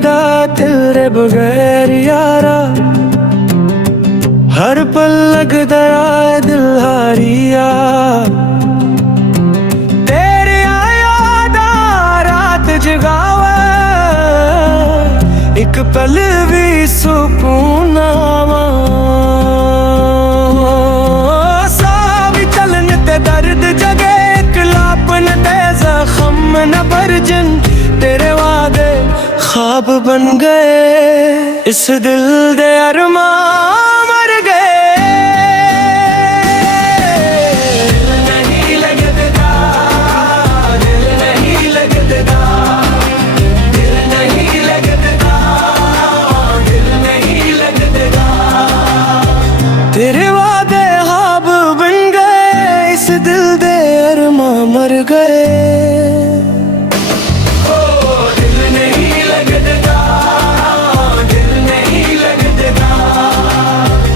लगदा तेरे बगैर यारा, हर पल लगदा दिल हारिया। तेरे यादा रात जगावे, एक पल भी सुकून आवा। साह भी चलन ते दर्द जगे, इकलापन ते जख्म न बरजन। तेरे वादे ख्वाब बन गए, इस दिल दे अरमान मर गए। दिल नहीं लगदा, दिल नहीं लगदा, दिल नहीं लगदा, दिल नहीं लगदा। तेरे वादे ख्वाब बन गए, इस दिल दे अरमान मर गए।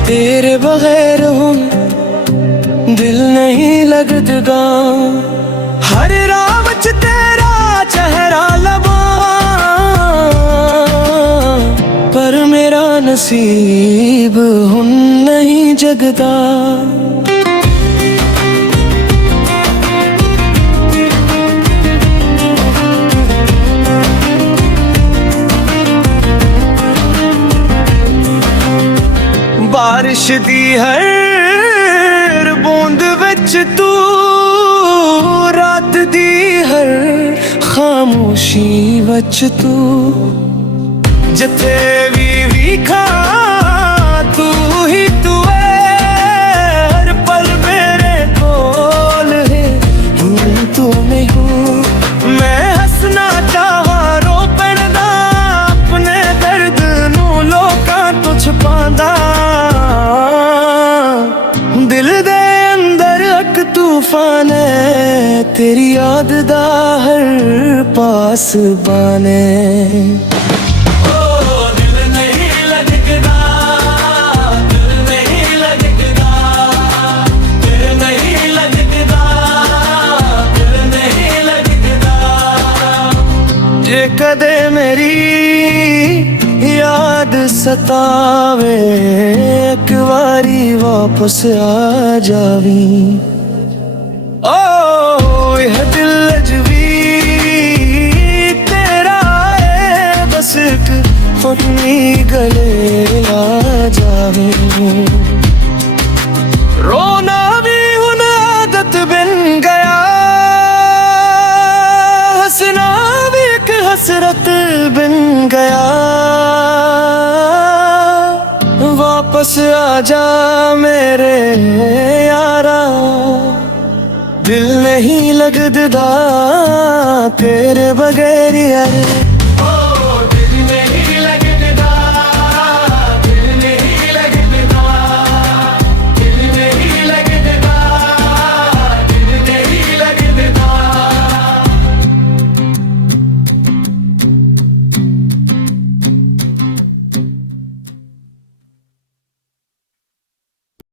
तेरे बगैर हम दिल नहीं लगदा, हर राह विच तेरा चेहरा लबा। पर मेरा नसीब हुन नहीं जगदा। बारिश दी हर बूंद विच तू, रात दी हर खामोशी विच तू। जिथे भी विखा तू ही तू है, हर पल मेरे कोल है, तू नहीं हूँ। मैं हंसना चाहा रोपण दा, अपने दर्द नू लोकां तो छुपांदा। दिल दे अंदर एक तूफान है, तेरी याद दा हर पास बाने। दिल नहीं लगदा, दिल नहीं लगदा, दिल नहीं लगदा, दिल नहीं लगदा। जे कदे मेरी याद सतावे, एक बारी वापस आ जावी। ओ यह दिल अजवी तेरा है, बस एक अपनी गले आ जावे। रोना भी हुन आदत बन गया, हंसना भी एक हसरत बन गया। वापस आजा मेरे यारा, दिल नहीं लगदा तेरे बगैर यार।